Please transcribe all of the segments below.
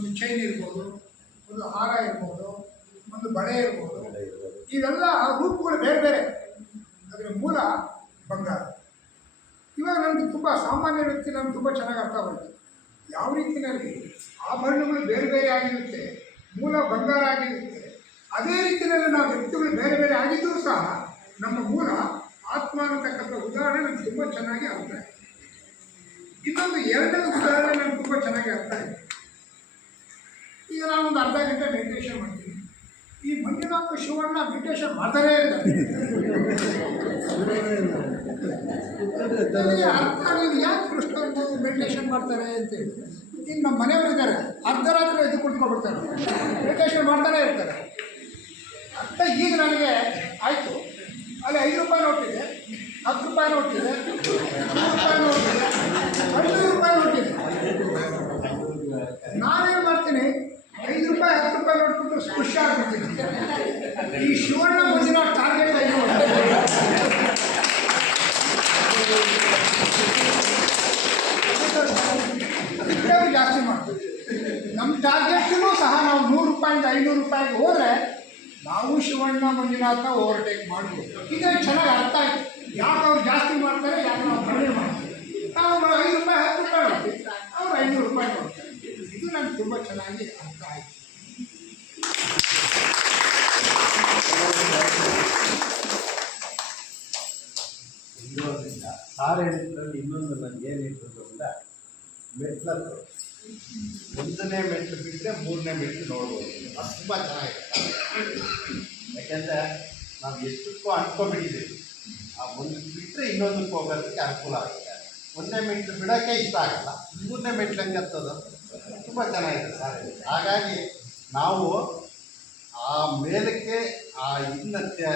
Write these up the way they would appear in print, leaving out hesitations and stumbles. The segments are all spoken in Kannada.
ಒಂದು ಚೈನ್ ಇರ್ಬೋದು, ಒಂದು ಹಾರ ಇರ್ಬೋದು, ಒಂದು ಬಳೆ ಇರ್ಬೋದು. ಇವೆಲ್ಲ ರೂಪಗಳು ಬೇರೆ ಬೇರೆ, ಅದರ ಮೂಲ ಬಂಗಾರ. ಇವಾಗ ನನಗೆ ತುಂಬ ಸಾಮಾನ್ಯ ವ್ಯಕ್ತಿ ನಮ್ಗೆ ತುಂಬ ಚೆನ್ನಾಗಿ ಅರ್ಥ ಆಗುತ್ತೆ. ಯಾವ ರೀತಿಯಲ್ಲಿ ಆಭರಣಗಳು ಬೇರೆ ಬೇರೆ ಆಗಿರುತ್ತೆ, ಮೂಲ ಬಂಗಾರ ಆಗಿರುತ್ತೆ, ಅದೇ ರೀತಿಯಲ್ಲಿ ನಾವು ವ್ಯಕ್ತಿಗಳು ಬೇರೆ ಬೇರೆ ಆಗಿದ್ದರೂ ಸಹ ನಮ್ಮ ಮೂಲ ಆತ್ಮ ಅನ್ನತಕ್ಕಂಥ ಉದಾಹರಣೆ ನನಗೆ ತುಂಬ ಚೆನ್ನಾಗಿ ಅರ್ಥ ಆಯಿತು. ಇನ್ನೊಂದು ಎರಡನೇ ಉದಾಹರಣೆ ನನಗೆ ತುಂಬ ಚೆನ್ನಾಗಿ ಅರ್ಥ ಆಯಿತು. ಈಗ ನಾನೊಂದು ಅರ್ಧ ಗಂಟೆ ಮೆಡಿಟೇಷನ್ ಮಾಡ್ತೀನಿ. ಈ ಮಂಜುನಾಥ ಶಿವಣ್ಣ ಮೆಡಿಟೇಷನ್ ಮಾಡ್ತಾನೇ ಇರ್ತಾರೆ. ನನಗೆ ಅರ್ಥ ಆಗಲಿಲ್ಲ ಯಾಕೆ ಕೃಷ್ಣಂದು ಮೆಡಿಟೇಷನ್ ಮಾಡ್ತಾರೆ ಅಂತೇಳಿ. ಈಗ ನಮ್ಮ ಮನೆಯವರು ಇದ್ದಾರೆ, ಅರ್ಧ ರಾತ್ರಿ ಎದ್ದು ಕುತ್ಕೊಬಿಡ್ತಾರೆ, ಮೆಡಿಟೇಷನ್ ಮಾಡ್ತಾನೆ ಇರ್ತಾರೆ. ಅರ್ಥ ಈಗ ನನಗೆ ಆಯಿತು. ಅಲ್ಲಿ 5 ರೂಪಾಯಿ ನೋಟಿದೆ, 10 ರೂಪಾಯಿ ನೋಟಿದೆ, 100 ರೂಪಾಯಿ ನೋಟಿದೆ, 500 ರೂಪಾಯಿ ನೋಟಿದೆ. ನಾನೇನು ಮಾಡ್ತೀನಿ, 5 ರೂಪಾಯಿ 10 ರೂಪಾಯಿ ನೋಡ್ಬಿಟ್ಟು ಖುಷಿ ಆಗ್ಬಿಡ್ತೀನಿ. ಈ ಶಿವಣ್ಣ ಮುಂದಿನ ಟಾರ್ಗೆಟ್ ಜಾಸ್ತಿ ಮಾಡ್ತೀವಿ. ನಮ್ಮ ಟಾರ್ಗೆಟ್ಗೂ ಸಹ ನಾವು 100 ರೂಪಾಯಿಂದ 500 ರೂಪಾಯಿಗೆ ಹೋದರೆ ನಾವು ಶಿವಣ್ಣ ಮಂಜುನಾಥ ಓವರ್ಟೇಕ್ ಮಾಡ್ಬೋದು. ಇದೇ ಚೆನ್ನಾಗಿ ಅರ್ಥ ಆಯಿತು. ಯಾಕೆ ಅವ್ರು ಜಾಸ್ತಿ ಮಾಡ್ತಾರೆ, ಯಾಕೆ ನಾವು ಕಡಿಮೆ ಮಾಡ್ತೀವಿ. ನಾವು 5 ರೂಪಾಯಿ 10 ರೂಪಾಯಿ ಮಾಡ್ತೀವಿ, ಅವ್ರು 500 ರೂಪಾಯಿ ಮಾಡ್ತಾರೆ. ಇದು ನನಗೆ ತುಂಬ ಚೆನ್ನಾಗಿ ಅರ್ಥ ಆಯಿತು. ಇರೋದ್ರಿಂದ ಸಾರು ಹೇಳಿದ್ರಲ್ಲಿ ಇನ್ನೊಂದು ನನಗೆ ಏನಿರ್ತದೆ ಅಂದರೆ ಮೆಟ್ಲತ್ತು 1ನೇ ಮೆಟ್ಲು ಬಿಟ್ಟರೆ 3ನೇ ಮೆಟ್ಲು ನೋಡ್ಬೋದು. ಅದು ತುಂಬ ಚೆನ್ನಾಗಿದೆ. ಯಾಕೆಂದರೆ ನಾವು ಎಷ್ಟಕ್ಕೂ ಅಂದ್ಕೊಂಡ್ಬಿಟ್ಟಿದ್ದೀವಿ, ಆ ಒಂದು ಬಿಟ್ಟರೆ ಇನ್ನೊಂದಕ್ಕೆ ಹೋಗೋದಕ್ಕೆ ಅನುಕೂಲ ಆಗುತ್ತೆ. 1ನೇ ಮೆಟ್ಲು ಬಿಡೋಕ್ಕೆ ಇಷ್ಟ ಆಗಲ್ಲ, 3ನೇ ಮೆಟ್ಲು ಹಂಗೆ ಹತ್ತೋದು ತುಂಬ ಚೆನ್ನಾಗಿದೆ ಸಾರು. ಹಾಗಾಗಿ ನಾವು ಆ ಮೇಲಕ್ಕೆ ಆ ಇನ್ನತ್ತೆ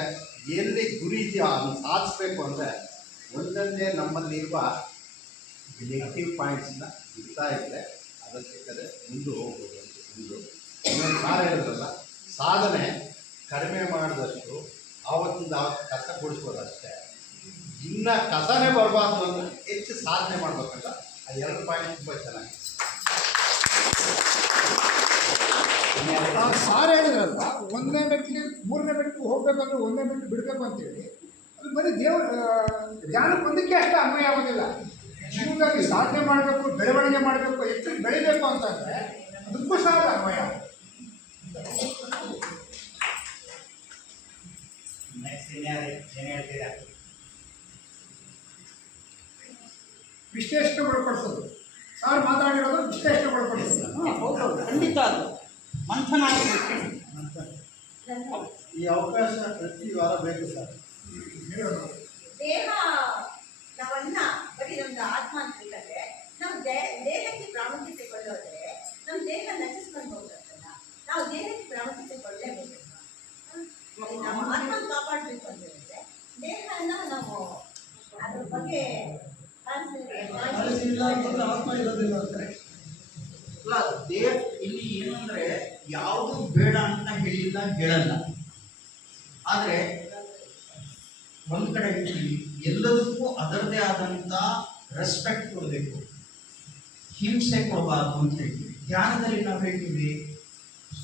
ಎಲ್ಲಿ ಗುರಿ ಇದೆಯೋ ಅದನ್ನು ಸಾಧಿಸ್ಬೇಕು ಅಂದರೆ ಒಂದೊಂದೇ ನಮ್ಮಲ್ಲಿರುವ ನೆಗೆಟಿವ್ ಪಾಯಿಂಟ್ಸನ್ನ ಇರ್ತಾ ಇದ್ದರೆ ಅದಕ್ಕೆ ಸಿಕ್ಕದೆ ಮುಂದೆ ಹೋಗ್ಬೋದು. ಇನ್ನೊಂದು ಸಾರು ಹೇಳಿದ್ರಲ್ಲ, ಸಾಧನೆ ಕಡಿಮೆ ಮಾಡಿದಷ್ಟು ಆವತ್ತಿಂದ ಆವತ್ತು ಕಸ ಗುಡಿಸ್ಬೋದಷ್ಟೇ. ಇನ್ನು ಕಸನೇ ಬರಬಾರ್ದು ಅಂದರೆ ಹೆಚ್ಚು ಸಾಧನೆ ಮಾಡಬೇಕಂತ ಆ 2 ಪಾಯಿಂಟ್ ತುಂಬ ಚೆನ್ನಾಗಿದೆ. ಸಾರು ಹೇಳಿದ್ರಲ್ಲ, 1ನೇ ಮೆಟ್ಲಿಗೆ 3ನೇ ಮೆಟ್ಲಿಗೆ ಹೋಗ್ಬೇಕಂದ್ರೆ 1ನೇ ಮೆಟ್ಲು ಬಿಡಬೇಕು ಅಂತೇಳಿ, ಅದು ಬರೀ ಧ್ಯಾನಕ್ಕೆ ಒಂದಕ್ಕೆ ಅಷ್ಟೇ ಅನ್ವಯ ಆಗೋದಿಲ್ಲ. ಜೀವನದಲ್ಲಿ ಸಾಧನೆ ಮಾಡಬೇಕು, ಬೆಳವಣಿಗೆ ಮಾಡಬೇಕು, ಹೆಚ್ಚು ಬೆಳಿಬೇಕು ಅಂತಂದರೆ ಅದಕ್ಕೂ ಸಹ ಅನ್ವಯ. ವಿಶ್ಲೇಷಣೆ ಒಳಪಡಿಸೋದು. ಸಾರ್ ಮಾತಾಡಿರೋದು ವಿಶ್ಲೇಷಣೆ ಒಳಪಡಿಸೋದು. ಖಂಡಿತ ಅದು ಮಂಥನ ಆಗಬೇಕು. ಈ ಅವಕಾಶ ಪ್ರತಿ ವಾರ ಬೇಕು ಸರ್. ದೇಹ ನಾವನ್ನ ಬರೀ ನಮ್ದು ಆತ್ಮ ಅಂತ ಇಲ್ಲಂದ್ರೆ ನಾವು ದೇಹಕ್ಕೆ ಪ್ರಾಮುಖ್ಯತೆ ಕೊಡೋದ್ರೆ ನಮ್ಮ ದೇಹ ನಚಿಸ್ಕೊಂಡು ಹೋಗ್ಬೇಕಲ್ಲ. ನಾವು ದೇಹಕ್ಕೆ ಪ್ರಾಮುಖ್ಯತೆ ಕೊಡಲೇಬೇಕು. ನಮ್ಮ ಆತ್ಮ ಕಾಪಾಡಬೇಕು ಅಂತ ಹೇಳಿದ್ರೆ ದೇಹನ ನಾವು ಅದ್ರ ಬಗ್ಗೆ ಆತ್ಮ ಇರೋದಿಲ್ಲ ಅಂತಾರೆ. ಅಲ್ಲ, ದೇಹ ಇಲ್ಲಿ ಏನು ಅಂದರೆ ಯಾವುದು ಬೇಡ ಅಂತ ಹೇಳಲ್ಲ. ಆದರೆ ಒಂದು ಕಡೆ ಎಲ್ಲದಕ್ಕೂ ಅದರದೇ ಆದಂಥ ರೆಸ್ಪೆಕ್ಟ್ ಕೊಡಬೇಕು, ಹಿಂಸೆ ಕೊಡಬಾರ್ದು ಅಂತ ಹೇಳ್ತೀವಿ. ಧ್ಯಾನದಲ್ಲಿ ನಾವು ಹೇಳ್ತೀವಿ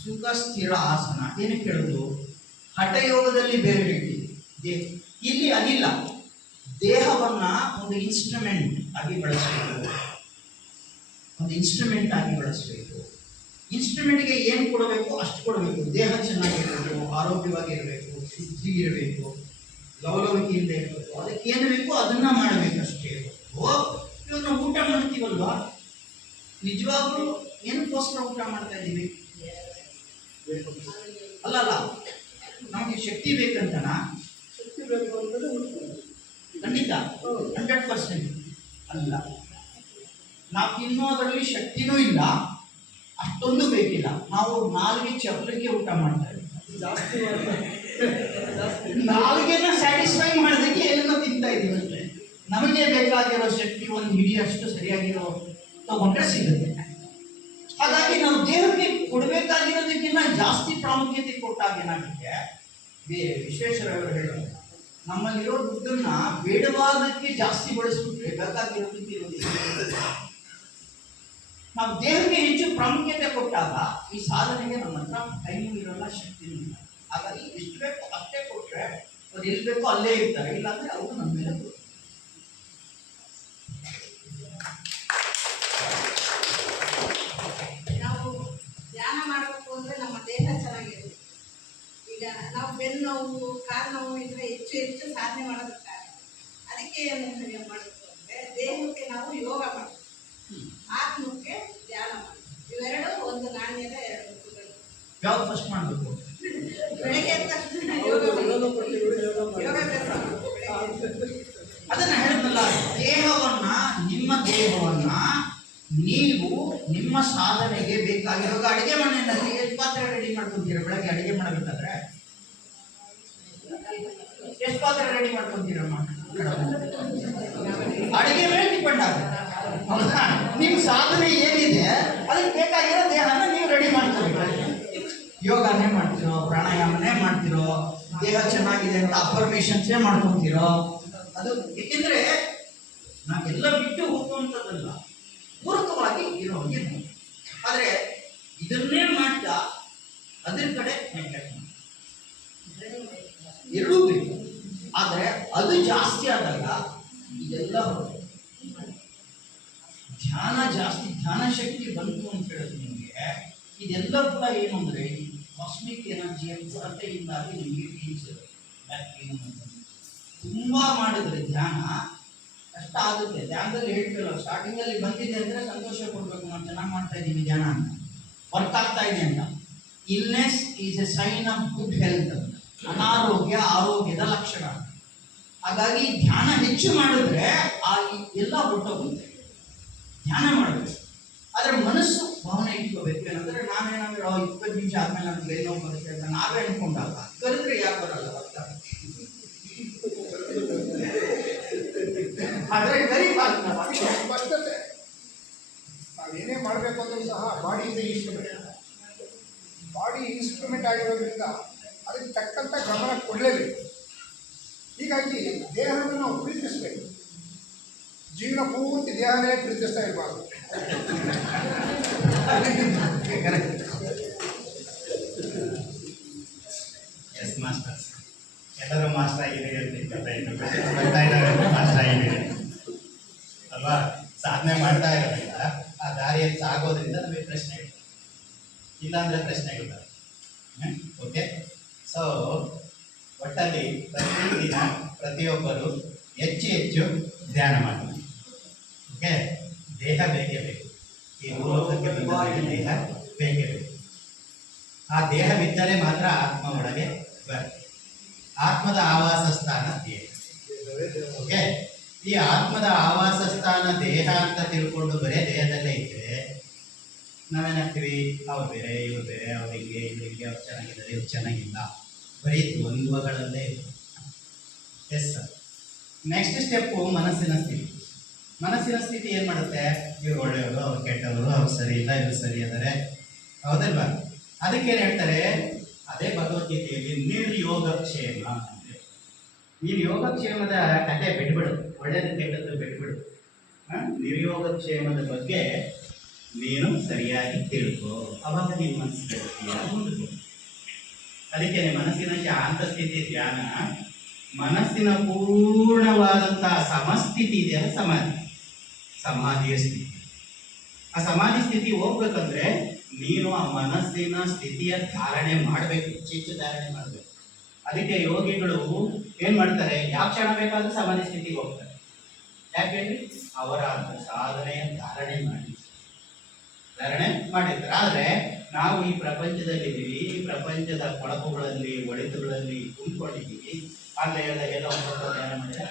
ಸುಖ ಸ್ಥಿರ ಆಸನ. ಏನಕ್ಕೆ ಹೇಳೋದು? ಹಠಯೋಗದಲ್ಲಿ ಬೇರೆ ಹೇಳ್ತೀವಿ. ಇಲ್ಲಿ ಅದಿಲ್ಲ. ದೇಹವನ್ನ ಒಂದು ಇನ್ಸ್ಟ್ರೂಮೆಂಟ್ ಆಗಿ ಬಳಸಬೇಕು, ಒಂದು ಇನ್ಸ್ಟ್ರೂಮೆಂಟ್ ಆಗಿ ಬಳಸಬೇಕು. ಇನ್ಸ್ಟ್ರೂಮೆಂಟ್ಗೆ ಏನು ಕೊಡಬೇಕು ಅಷ್ಟು ಕೊಡಬೇಕು. ದೇಹ ಚೆನ್ನಾಗಿರಬೇಕು, ಆರೋಗ್ಯವಾಗಿರಬೇಕು, ಶುದ್ಧಿ ಇರಬೇಕು, ಲವಲವಿಕೆಯಿಂದ ಇರಬೇಕು. ಅದಕ್ಕೆ ಏನು ಬೇಕೋ ಅದನ್ನ ಮಾಡಬೇಕಷ್ಟೇ. ಇವಾಗ ನಾವು ಊಟ ಮಾಡ್ತೀವಲ್ವಾ, ನಿಜವಾಗ್ಲೂ ಏನಕ್ಕೋಸ್ಕರ ಊಟ ಮಾಡ್ತಾ ಇದ್ದೀವಿ? ಅಲ್ಲಲ್ಲ, ನಮಗೆ ಶಕ್ತಿ ಬೇಕಂತನಾ? ಶಕ್ತಿ ಬೇಕು ಅಂತಲೇ ಖಂಡಿತ 100% ಅಲ್ಲ. ನಾವು ತಿನ್ನೋದ್ರಲ್ಲಿ ಶಕ್ತಿನೂ ಇಲ್ಲ, ಅಷ್ಟೊಂದು ಬೇಕಿಲ್ಲ. ನಾವು ನಾಲ್ಗೆ ಚಪ್ಪಲಿಕ್ಕೆ ಊಟ ಮಾಡ್ತಾ ಇದ್ದೀವಿ. ಜಾಸ್ತಿ ನಾಲ್ಗೆನ ಸ್ಯಾಟಿಸ್ಫೈ ಮಾಡೋದಕ್ಕೆ ಏನೋ ತಿಂತಾ ಇದ್ದೀವಿ ಅಂದರೆ ನಮಗೆ ಬೇಕಾಗಿರೋ ಶಕ್ತಿ ಒಂದು ಹಿಡಿಯಷ್ಟು ಸರಿಯಾಗಿರೋ ತಗೊಂಡ್ರೆ ಸಿಗುತ್ತೆ. ಹಾಗಾಗಿ ನಾವು ದೇಹಕ್ಕೆ ಕೊಡಬೇಕಾಗಿರೋದಕ್ಕಿಂತ ಜಾಸ್ತಿ ಪ್ರಾಮುಖ್ಯತೆ ಕೊಟ್ಟಾಗ ಏನಾಗುತ್ತೆ, ವಿಶ್ವೇಶ್ವರಯ್ಯವರು ಹೇಳೋದು, ನಮ್ಮಲ್ಲಿರೋ ದುಡ್ಡನ್ನ ಬೇಡವಾದಕ್ಕೆ ಜಾಸ್ತಿ ಬಳಸ್ಬಿಟ್ರೆ ಬೇಕಾಗಿರೋದಕ್ಕೆ ಇರೋದಿಲ್ಲ. ನಾವು ದೇಹಕ್ಕೆ ಹೆಚ್ಚು ಪ್ರಾಮುಖ್ಯತೆ ಕೊಟ್ಟಾಗ ಈ ಸಾಧನೆಗೆ ನಮ್ಮ ಹತ್ರ ಟೈಮು ಇರೋಲ್ಲ, ಶಕ್ತಿನೂ ಇಲ್ಲ. ಹಾಗಾಗಿ ಎಷ್ಟು ಬೇಕು ಅಷ್ಟೇ ಕೊಟ್ರೆ ಅವ್ರು ಎಲ್ಲಿ ಬೇಕೋ ಅಲ್ಲೇ ಇರ್ತಾರೆ, ಇಲ್ಲಾಂದ್ರೆ ಅವರು ನಮ್ಮ ಮೇಲೆ ಕೊಡ್ತಾರೆ. ನಾವು ಧ್ಯಾನ ಮಾಡಬೇಕು ಅಂದ್ರೆ ನಮ್ಮ ದೇಹ ಚೆನ್ನಾಗಿರುತ್ತೆ. ಈಗ ನಾವು ಬೆನ್ನು ನೋವು, ಕಾಲು ನೋವು ಇದ್ರೆ ಹೆಚ್ಚು ಹೆಚ್ಚು ಸಾಧನೆ ಮಾಡೋದಕ್ಕಾಗ ಅದಕ್ಕೆ ಏನು ಮಾಡಬೇಕು ಅಂದ್ರೆ ದೇಹಕ್ಕೆ ನಾವು ಯೋಗ ಮಾಡಬೇಕು, ಆತ್ಮಕ್ಕೆ ಧ್ಯಾನ ಮಾಡಬೇಕು. ಇವೆರಡು ಒಂದು ನಾಣ್ಯದ ಎರಡು ಮುಖಗಳು. ಯಾವ್ದು ಫಸ್ಟ್ ಮಾಡಬೇಕು? ಬೆಳಗ್ಗೆ ಎದ್ದ ತಕ್ಷಣ ಯೋಗಾಭ್ಯಾಸ ಮಾಡಬೇಕು. ಅದನ್ನ ಹೇಳಿದ್ನಲ್ಲ, ದೇಹವನ್ನ, ನಿಮ್ಮ ದೇಹವನ್ನ ನೀವು ನಿಮ್ಮ ಸಾಧನೆಗೆ ಬೇಕಾಗಿರುವಾಗ ಅಡಿಗೆ ಮನೆಯಲ್ಲಿ ಎಷ್ಟು ಪಾತ್ರೆ ರೆಡಿ ಮಾಡ್ಕೊಂತೀರಾ? ಬೆಳಗ್ಗೆ ಅಡಿಗೆ ಮಾಡಬೇಕಾದ್ರೆ ಎಷ್ಟು ಪಾತ್ರೆ ರೆಡಿ ಮಾಡ್ಕೊಂತೀರಮ್ಮ? ಅಡಿಗೆ ಮೇಲೆ ಡಿಪೆಂಡ್ ಆಗುತ್ತೆ. ಹೌದಾ? ನಿಮ್ಮ ಸಾಧನೆ ಏನಿದೆ ಅದಕ್ಕೆ ಬೇಕಾಗಿರೋ ದೇಹನ ನೀವು ರೆಡಿ ಮಾಡ್ಕೋಬೇಕು. ಯೋಗನೇ ಮಾಡ್ತಿರೋ, ಪ್ರಾಣಾಯಾಮನೇ ಮಾಡ್ತಿರೋ, ದೇಹ ಚೆನ್ನಾಗಿದೆ ಅಂತ ಅಫರ್ಮೇಷನ್ಸೇ ಮಾಡ್ಕೊಂತೀರೋ, ಅದು ಏಕೆಂದ್ರೆ ನಾವೆಲ್ಲ ಬಿಟ್ಟು ಹೋಗುವಂಥದ್ದಲ್ಲ, ಪೂರಕವಾಗಿ ಇರೋ ಹಾಗೆ. ಆದರೆ ಇದನ್ನೇ ಮಾಡ್ತಾ ಅದ್ರ ಕಡೆ ನೆಗ್ಲೆಕ್ಟ್ ಮಾಡಿ, ಎರಡೂ ಬೇಕು. ಆದರೆ ಅದು ಜಾಸ್ತಿ ಆದಾಗ ಇದೆಲ್ಲ ಹೊರಟು. ಧ್ಯಾನ ಜಾಸ್ತಿ, ಧ್ಯಾನ ಶಕ್ತಿ ಬಂತು ಅಂತ ಹೇಳಿದ್ರೆ ನಿಮಗೆ ಇದೆಲ್ಲ ಕೂಡ ಏನು ಅಂದರೆ ಕಾಸ್ಮಿಕ್ ಎನರ್ಜಿಯ ಕೊರತೆಯಿಂದಾಗಿ ನಿಮಗೆ ತುಂಬ ಮಾಡಿದ್ರೆ ಧ್ಯಾನ ಕಷ್ಟ ಆಗುತ್ತೆ. ಧ್ಯಾನದಲ್ಲಿ ಹೇಳ್ತಿಲ್ಲ, ಸ್ಟಾರ್ಟಿಂಗಲ್ಲಿ ಬಂದಿದೆ ಅಂದರೆ ಸಂತೋಷ ಕೊಡಬೇಕು, ನಾನು ಚೆನ್ನಾಗಿ ಮಾಡ್ತಾ ಇದ್ದೀನಿ ಧ್ಯಾನ ಅಂತ, ವರ್ಕ್ ಆಗ್ತಾ ಇದೆ ಅಂತ. Illness is a sign of good health. ಅನಾರೋಗ್ಯ ಆರೋಗ್ಯದ ಲಕ್ಷಣ. ಹಾಗಾಗಿ ಧ್ಯಾನ ಹೆಚ್ಚು ಮಾಡಿದ್ರೆ ಆ ಎಲ್ಲ ಹೊರಟೋಗುತ್ತೆ. ಧ್ಯಾನ ಮಾಡಬೇಕು, ಆದರೆ ಮನಸ್ಸು ಭಾವನೆ ಇಟ್ಕೋಬೇಕು. ಏನಂದ್ರೆ ನಾವೇನಾದ್ರೂ 20 ನಿಮಿಷ ಆದ್ಮೇಲೆ ನಮ್ಗೆ ಬೇರೆ ನೋವು ಬರುತ್ತೆ ಅಂತ ನಾವೇ ಅನ್ಕೊಂಡಾಗ ಕರೆದ್ರೆ ಯಾಕೆ ಬರಲ್ಲ? ಆದರೆ ಸ್ಪಷ್ಟತೆ. ನಾವೇನೇ ಮಾಡಬೇಕು ಅಂದ್ರೂ ಸಹ body is instrument. Body instrument ಆಗಿರೋದ್ರಿಂದ ಅದಕ್ಕೆ ತಕ್ಕಂಥ ಗಮನ ಕೊಡಲೇಬೇಕು. ಹೀಗಾಗಿ ದೇಹವನ್ನು ನಾವು ಪ್ರೀತಿಸಬೇಕು. ಜೀವನ ಪೂರ್ತಿ ದೇಹನೇ ಪ್ರೀತಿಸ್ತಾ ಇರಬಾರ್ದು. ಎಸ್ ಮಾಸ್ಟರ್ಸ್, ಎಲ್ಲರೂ ಮಾಸ್ಟರ್ ಆಗಿದ್ದೀರಿ ಅಂತ ಬರ್ತಾ ಇದ್ದಾರೆ, ಮಾಸ್ಟರ್ ಆಗಿದ್ದೀರಿ ಅಲ್ವಾ? ಸಾಧನೆ ಮಾಡ್ತಾ ಇರೋದ್ರಿಂದ ಆ ದಾರಿಯಲ್ಲಿ ಸಾಗೋದ್ರಿಂದ ನಮಗೆ ಪ್ರಶ್ನೆ ಇಲ್ಲಾಂದ್ರೆ ಪ್ರಶ್ನೆಗಳಿಲ್ಲ. ಓಕೆ, ಸೊ ಒಟ್ಟಲ್ಲಿ ಪ್ರತಿದಿನ ಪ್ರತಿಯೊಬ್ಬರು ಹೆಚ್ಚು ಹೆಚ್ಚು ಧ್ಯಾನ ಮಾಡಿ. ಓಕೆ, ದೇಹ ಬೇಕೇ ಬೇಕು. ಈ ಭೂಲೋಕಕ್ಕೆ ಬಂದ ದೇಹ ಬೇಕೇ ಬೇಕು. ಆ ದೇಹವಿದ್ದರೆ ಮಾತ್ರ ಆತ್ಮ ಒಳಗೆ ಬರುತ್ತೆ. ಆತ್ಮದ ಆವಾಸ ಸ್ಥಾನ ದೇಹ. ಓಕೆ, ಈ ಆತ್ಮದ ಆವಾಸ ಸ್ಥಾನ ದೇಹ ಅಂತ ತಿಳ್ಕೊಂಡು ಬರೇ ದೇಹದಲ್ಲೇ ಇದ್ದರೆ ನಾವೇನಾಗ್ತೀವಿ? ಅವ್ರು ಬೇರೆ, ಇವ್ರು ಬೇರೆ, ಅವ್ರು ಹಿಂಗೆ, ಇವ್ರು ಹಿಂಗೆ, ಅವ್ರು ಚೆನ್ನಾಗಿದ್ದಾರೆ, ಇವ್ರು ಚೆನ್ನಾಗಿಲ್ಲ, ಬರೀ ದ್ವಂದ್ವಗಳಲ್ಲೇ ಇರ್ತಾರೆ. Yes sir. ನೆಕ್ಸ್ಟ್ ಸ್ಟೆಪ್ಪು ಮನಸ್ಸಿನ ಸ್ಥಿತಿ. ಮನಸ್ಸಿನ ಸ್ಥಿತಿ ಏನು ಮಾಡುತ್ತೆ? ಇವ್ರು ಒಳ್ಳೆಯವರು, ಅವ್ರು ಕೆಟ್ಟವರು, ಅವ್ರು ಸರಿ ಇಲ್ಲ, ಇವ್ರು ಸರಿ ಇದ್ದಾರೆ, ಹೌದಲ್ವಾ? ಅದಕ್ಕೇನು ಹೇಳ್ತಾರೆ? ಅದೇ ಭಗವದ್ಗೀತೆಯಲ್ಲಿ ನಿರ್ಯೋಗಕ್ಷೇಮ. ನೀನು ಯೋಗಕ್ಷೇಮದ ಕತೆ ಬಿಟ್ಬಿಡು, ಒಳ್ಳೆಯದು ಕೆಟ್ಟದ್ದು ಬಿಟ್ಬಿಡು. ನಿರ್ಯೋಗಕ್ಷೇಮದ ಬಗ್ಗೆ ನೀನು ಸರಿಯಾಗಿ ತಿಳ್ಕೊ, ಅವಾಗ ನೀನು ಮನಸ್ಸು ಕೇಳ್ತೀಯ, ಮುಂದಕ್ಕೆ. ಅದಕ್ಕೆ ಮನಸ್ಸಿನ ಶಾಂತ ಸ್ಥಿತಿ ಧ್ಯಾನ, ಮನಸ್ಸಿನ ಪೂರ್ಣವಾದಂತಹ ಸಮಸ್ಥಿತಿ ಇದೆಯಲ್ಲ, ಸಮಾಧಿಯ ಸ್ಥಿತಿ. ಆ ಸಮಾಧಿ ಸ್ಥಿತಿ ಹೋಗ್ಬೇಕಂದ್ರೆ ನೀನು ಆ ಮನಸ್ಸಿನ ಸ್ಥಿತಿಯ ಧಾರಣೆ ಮಾಡಬೇಕು, ಚಿತ್ತ ಧಾರಣೆ ಮಾಡಬೇಕು. ಅದಕ್ಕೆ ಯೋಗಿಗಳು ಏನ್ ಮಾಡ್ತಾರೆ? ಯಾವ ಕ್ಷಣ ಬೇಕಾದ್ರೂ ಸಮಾಧಿ ಸ್ಥಿತಿಗೆ ಹೋಗ್ತಾರೆ. ಯಾಕೆಂದ್ರೆ ಅವರ ಸಾಧನೆಯ ಧಾರಣೆ ಮಾಡಿರ್ತಾರೆ. ಆದ್ರೆ ನಾವು ಈ ಪ್ರಪಂಚದಲ್ಲಿದ್ದೀವಿ, ಈ ಪ್ರಪಂಚದ ಕೊಳಕುಗಳಲ್ಲಿ, ಒಡೆತುಗಳಲ್ಲಿ ಕುಂತ್ಕೊಂಡಿದ್ದೀವಿ. ಅಂತ ಹೇಳಿದಾಗ ಎಲ್ಲ ಧ್ಯಾನ ಮಾಡಿದ್ರೆ